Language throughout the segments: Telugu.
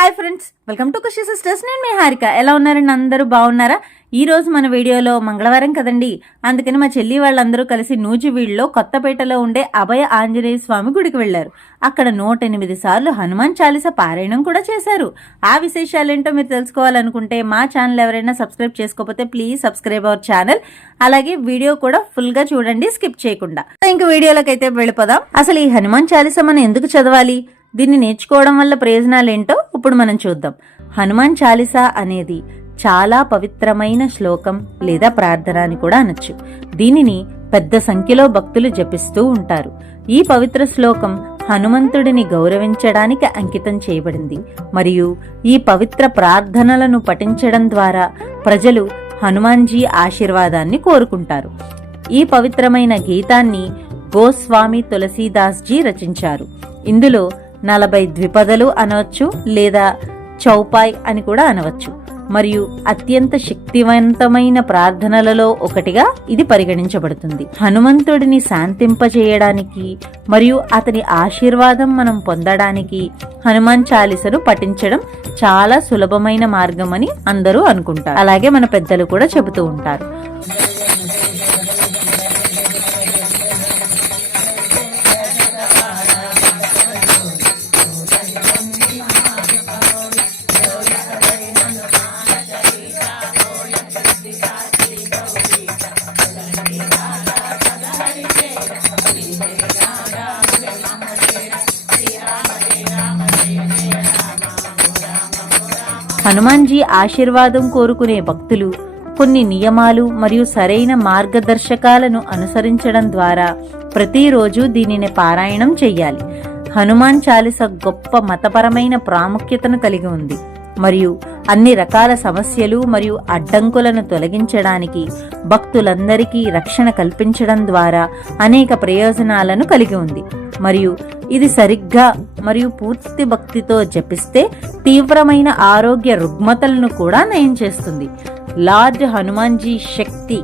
Hi friends welcome to Khushi sisters. నేను మీ హారిక. ఎలా ఉన్నారండి? అందరూ బాగున్నారా? ఈ రోజు మన వీడియోలో మంగళవారం కదండి. అందుకని మా చెల్లి వాళ్ళందరూ కలిసి నూజివీడులో కొత్తపేటలో ఉండే అభయ ఆంజనేయ స్వామి గుడికి వెళ్ళారు అక్కడ నూట ఎనిమిది సార్లు హనుమాన్ చాలీస పారాయణం కూడా చేశారు. ఆ విశేషాలేంటో మీరు తెలుసుకోవాలనుకుంటే మా ఛానల్ ఎవరైనా సబ్స్క్రైబ్ చేసుకోకపోతే ప్లీజ్ సబ్స్క్రైబ్ అవర్ ఛానల్. అలాగే వీడియో కూడా ఫుల్గా చూడండి స్కిప్ చేయకుండా. ఇంక వీడియోలోకి అయితే వెళ్ళిపోదాం. అసలు ఈ హనుమాన్ చాలీస మనం ఎందుకు చదవాలి? దీన్ని నేర్చుకోవడం వల్ల ప్రయోజనాలు ఏంటో ఇప్పుడు మనం చూద్దాం. హనుమాన్ చాలీసా అనేది చాలా పవిత్రమైన శ్లోకం లేదా ప్రార్థన అని కూడా అనొచ్చు. దీనిని పెద్ద సంఖ్యలో భక్తులు జపిస్తూ ఉంటారు. ఈ పవిత్ర శ్లోకం హనుమంతుడిని గౌరవించడానికి అంకితం చేయబడింది. మరియు ఈ పవిత్ర ప్రార్థనలను పఠించడం ద్వారా ప్రజలు హనుమాన్జీ ఆశీర్వాదాన్ని కోరుకుంటారు. ఈ పవిత్రమైన గీతాన్ని గోస్వామి తులసీదాస్జీ రచించారు. ఇందులో నలభై ద్విపదలు అనవచ్చు లేదా చౌపాయ్ అని కూడా అనవచ్చు. మరియు అత్యంత శక్తివంతమైన ప్రార్థనలలో ఒకటిగా ఇది పరిగణించబడుతుంది. హనుమంతుడిని శాంతింపజేయడానికి మరియు అతని ఆశీర్వాదం మనం పొందడానికి హనుమాన్ చాలీసను పఠించడం చాలా సులభమైన మార్గం అని అందరూ అనుకుంటారు. అలాగే మన పెద్దలు కూడా చెబుతూ ఉంటారు. హనుమాన్జీ ఆశీర్వాదం కోరుకునే భక్తులు కొన్ని నియమాలు మరియు సరైన మార్గదర్శకాలను అనుసరించడం ద్వారా ప్రతిరోజు దీనిని పారాయణం చెయ్యాలి. హనుమాన్ చాలీస గొప్ప మతపరమైన ప్రాముఖ్యతను కలిగి ఉంది. మరియు అన్ని రకాల సమస్యలు మరియు అడ్డంకులను తొలగించడానికి భక్తులందరికీ రక్షణ కల్పించడం ద్వారా అనేక ప్రయోజనాలను కలిగి ఉంది. మరియు ఇది సరిగ్గా మరియు పూర్తి భక్తితో జపిస్తే తీవ్రమైన ఆరోగ్య రుగ్మతలను కూడా నయం చేస్తుంది. లార్డ్ హనుమాన్జీ శక్తి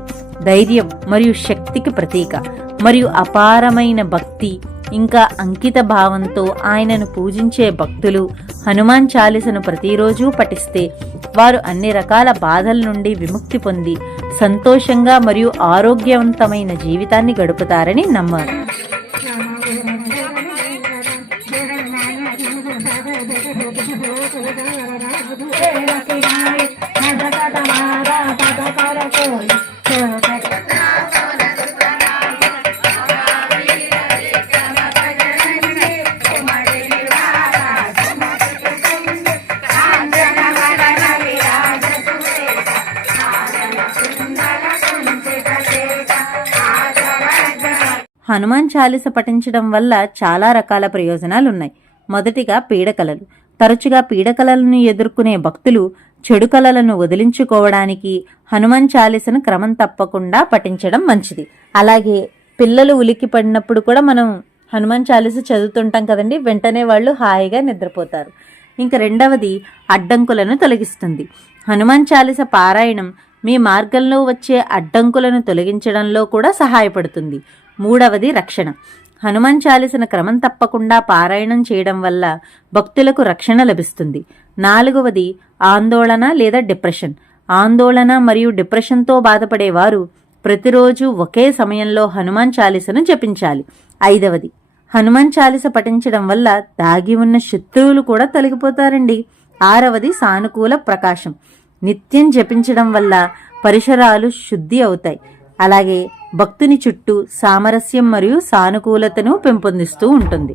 ధైర్యం మరియు శక్తికి ప్రతీక మరియు అపారమైన భక్తి ఇంకా అంకిత భావంతో ఆయనను పూజించే భక్తులు హనుమాన్ చాలీసను ప్రతిరోజు పఠిస్తే వారు అన్ని రకాల బాధల నుండి విముక్తి పొంది సంతోషంగా మరియు ఆరోగ్యవంతమైన జీవితాన్ని గడుపుతారని నమ్మారు. హనుమాన్ చాలీస పఠించడం వల్ల చాలా రకాల ప్రయోజనాలు ఉన్నాయి మొదటిగా పీడకలలు. తరచుగా పీడకలలను ఎదుర్కొనే భక్తులు చెడు కలలను వదిలించుకోవడానికి హనుమాన్ చాలీసను క్రమం తప్పకుండా పఠించడం మంచిది. అలాగే పిల్లలు ఉలికి పడినప్పుడు కూడా మనం హనుమాన్ చాలీస చదువుతుంటాం కదండి వెంటనే వాళ్ళు హాయిగా నిద్రపోతారు. ఇంకా రెండవది అడ్డంకులను తొలగిస్తుంది. హనుమాన్ చాలీస పారాయణం మీ మార్గంలో వచ్చే అడ్డంకులను తొలగించడంలో కూడా సహాయపడుతుంది. మూడవది రక్షణ. హనుమాన్ చాలీసన క్రమం తప్పకుండా పారాయణం చేయడం వల్ల భక్తులకు రక్షణ లభిస్తుంది. నాలుగవది ఆందోళన లేదా డిప్రెషన్. ఆందోళన మరియు డిప్రెషన్తో బాధపడేవారు ప్రతిరోజు ఒకే సమయంలో హనుమాన్ చాలీసను జపించాలి. ఐదవది హనుమాన్ చాలీస పఠించడం వల్ల దాగి ఉన్న శత్రువులు కూడా తొలగిపోతారండి. ఆరవది సానుకూల ప్రకాశం. నిత్యం జపించడం వల్ల పరిసరాలు శుద్ధి అవుతాయి. అలాగే భక్తుని చుట్టూ సామరస్యం మరియు సానుకూలతను పెంపొందిస్తూ ఉంటుంది.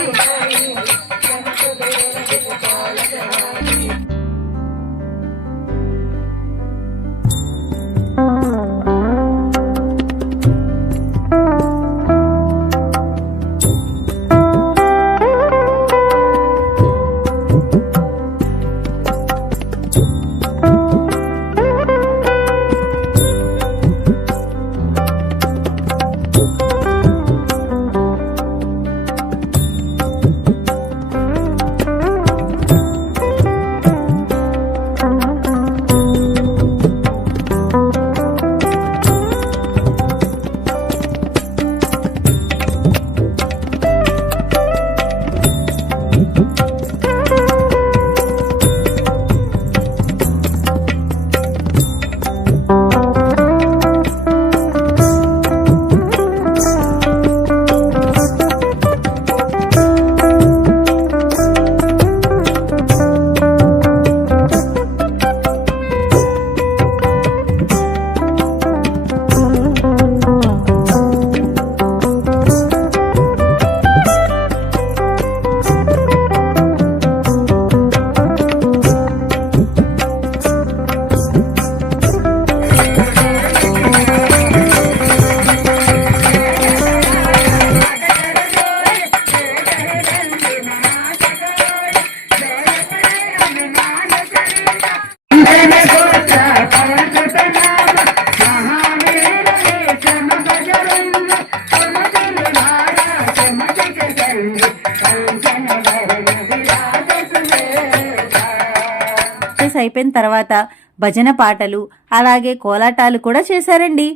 తర్వాత భజన పాటలు అలాగే కోలాటాలు కూడా చేశారండి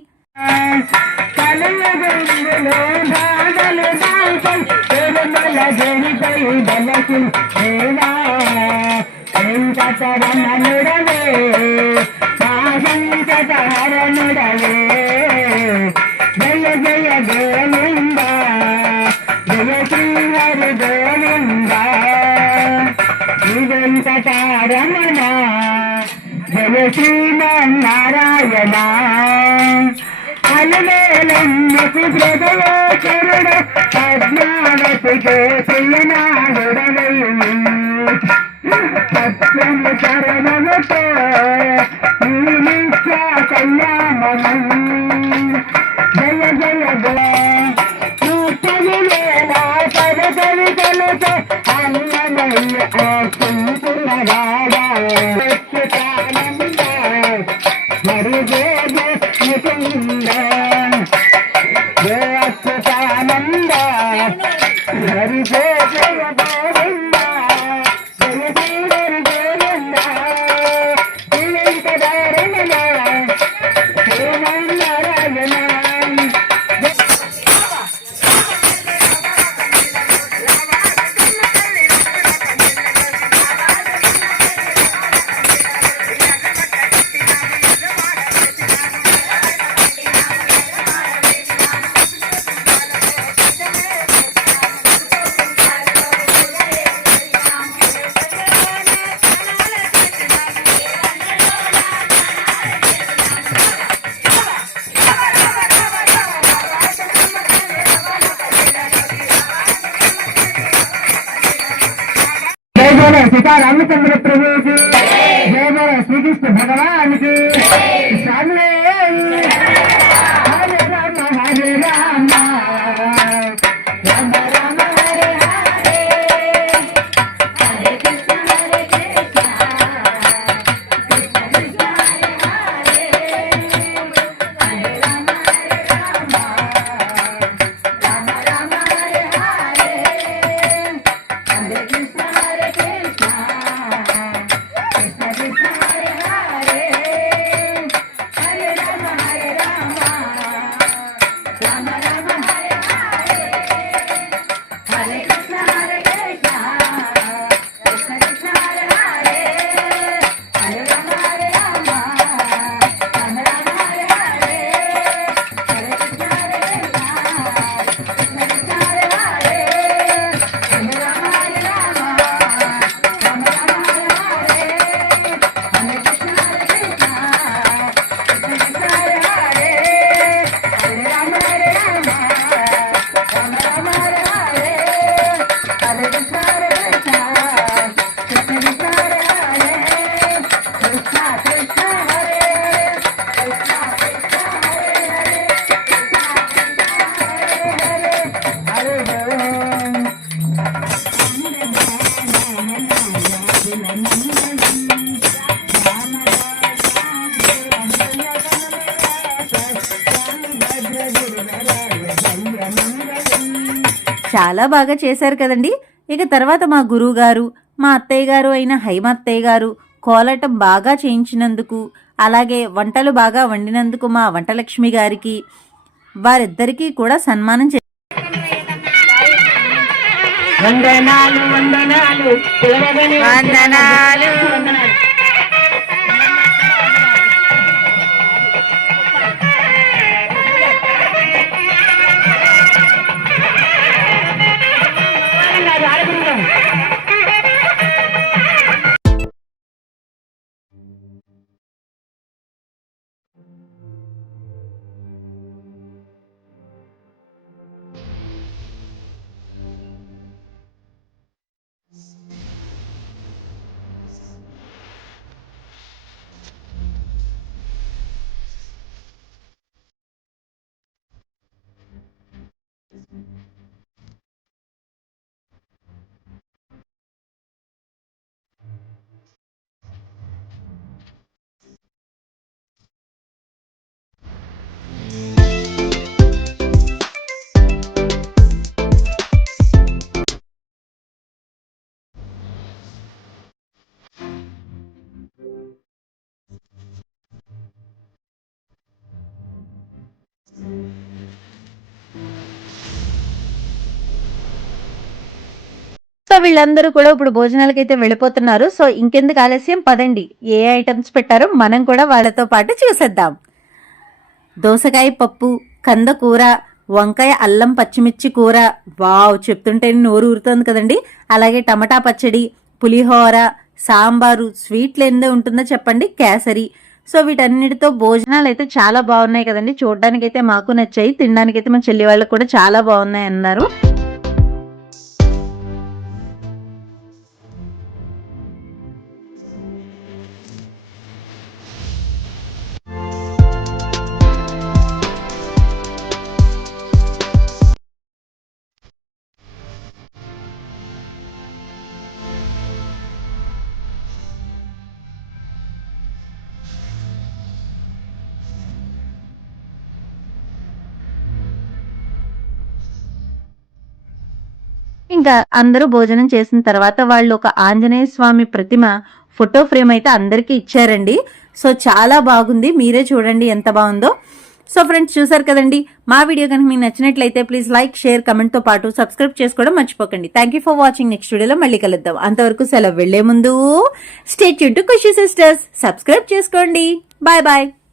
గోవింద గోవింద జయ శ్రీమ నారాయణ అనుమేలన్నకు ప్రజలోచరుడ పద్మాలకు జయ ప్రియనాడలయ్యి సత్యము చరణముతో నిత్య కళ్యాణం జయ. జయ జయతలుతో అన్నమయ్య కుంపుల கொண்ட ¡Vamos a ver! ¡Vamos చాలా బాగా చేశారు కదండి. ఇక తర్వాత మా గురువుగారు మా అత్తయ్య గారు అయిన హైమత్తయ్య గారు కోలటం బాగా చేయించినందుకు అలాగే వంటలు బాగా వండినందుకు మా వంటలక్ష్మి గారికి వారిద్దరికీ కూడా సన్మానం చే వందనాలు. వందనాలు. సో వీళ్ళందరూ కూడా ఇప్పుడు భోజనాలకి అయితే వెళ్ళిపోతున్నారు. సో ఇంకెందుకు ఆలస్యం? పదండి. ఏ ఐటమ్స్ పెట్టారో మనం కూడా వాళ్ళతో పాటు చూసేద్దాం. దోసకాయ పప్పు కంద కూర వంకాయ అల్లం పచ్చిమిర్చి కూర. వావ్! చెప్తుంటే నోరు ఊరుతోంది కదండి. అలాగే టమాటా పచ్చడి పులిహోర సాంబారు స్వీట్లు ఏందో ఉంటుందో చెప్పండి. కేసరి. సో వీటన్నిటితో భోజనాలు అయితే చాలా బాగున్నాయి కదండి. చూడడానికి అయితే మాకు నచ్చాయి. తినడానికి అయితే మా చెల్లి వాళ్ళకి కూడా చాలా బాగున్నాయి అన్నారు. ఇంకా అందరూ భోజనం చేసిన తర్వాత వాళ్ళు ఒక ఆంజనేయ స్వామి ప్రతిమ ఫోటో ఫ్రేమ్ అయితే అందరికీ ఇచ్చారండి. సో చాలా బాగుంది. మీరే చూడండి ఎంత బాగుందో. సో ఫ్రెండ్స్ చూసారు కదండి? మా వీడియో కనుక మీకు నచ్చినట్లయితే ప్లీజ్ లైక్ షేర్ కమెంట్తో పాటు సబ్స్క్రైబ్ చేసుకోవడం మర్చిపోకండి. Thank you for watching next వీడియోలో మళ్ళీ కలుద్దాం. అంతవరకు సెలవు వెళ్ళే ముందు state to Khushi sisters subscribe చేసుకోండి. Bye bye